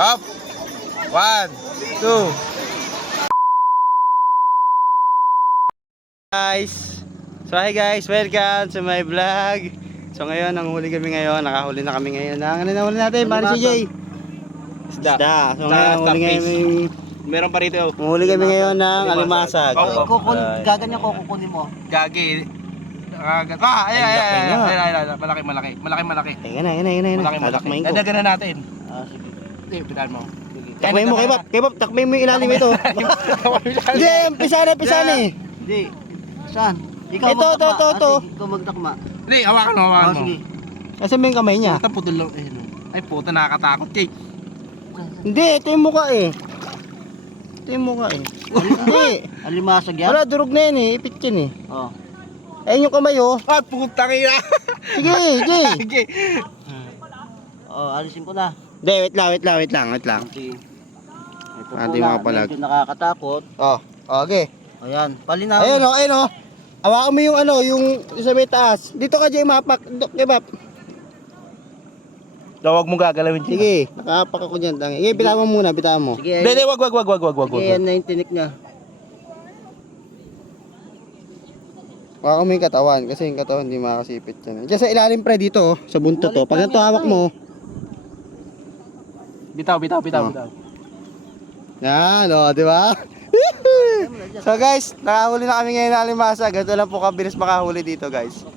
Up. 1, 2. Guys. So hi guys, welcome to my vlog. So ngayon, nanghuli kami ngayon. Nakahuli na kami ngayon. Ano na huli natin? Para si Jay. Isda. So ngayon, huli ngayon. Meron pa rito. Huli kami ngayon ng alimasag. Gaganyan ko, kukunin mo. Gagi. Ayan. Malaki. Ayan na. Takmain ko. Dadagan na natin. Sige. Hindi, pitaan mo. Takmain mo, kebab. Takmain mo yung ilalim ito. Hindi, pisana eh. Hindi. Saan? Ikaw Ito. Ikaw magtakma. Hindi, hawakan mo. Sige. Kasi may kamay niya. Puta, putol lang. Ay, puta, nakakatakot, Jay. Hindi, ito yung mukha eh. Hindi. Alimasag yan? Wala, durog na yan eh. Ipit yan eh. Oh. Ayun yung kamay oh. Ay, puta kaya. Sige, Jay. Sige. Oh, alisin ko na. Hindi, wait lang. Sige. Ito Ate mga palag. medyo nakakatakot. Okay. Ayan, palinaw. Ayun oh. Hawakan mo yung yung sa may taas. Dito ka Jay, mapak. Kebab. Huwag mo gagalawin, Jay. Sige, nakapak ako dyan. Sige, bitawan mo muna. Sige, Hindi, wag. Sige, yan na yung tinik niya. Hawakan mo yung katawan. Kasi yung katawan hindi makakasipit yan. Diyan sa ilalim pre dito sa buntot to. Pag ganito hawak mo. Bitaw. Yan di ba? So guys, nakahuli na kami ngayon ng alimasa. Ganito lang po kabilis makahuli dito guys.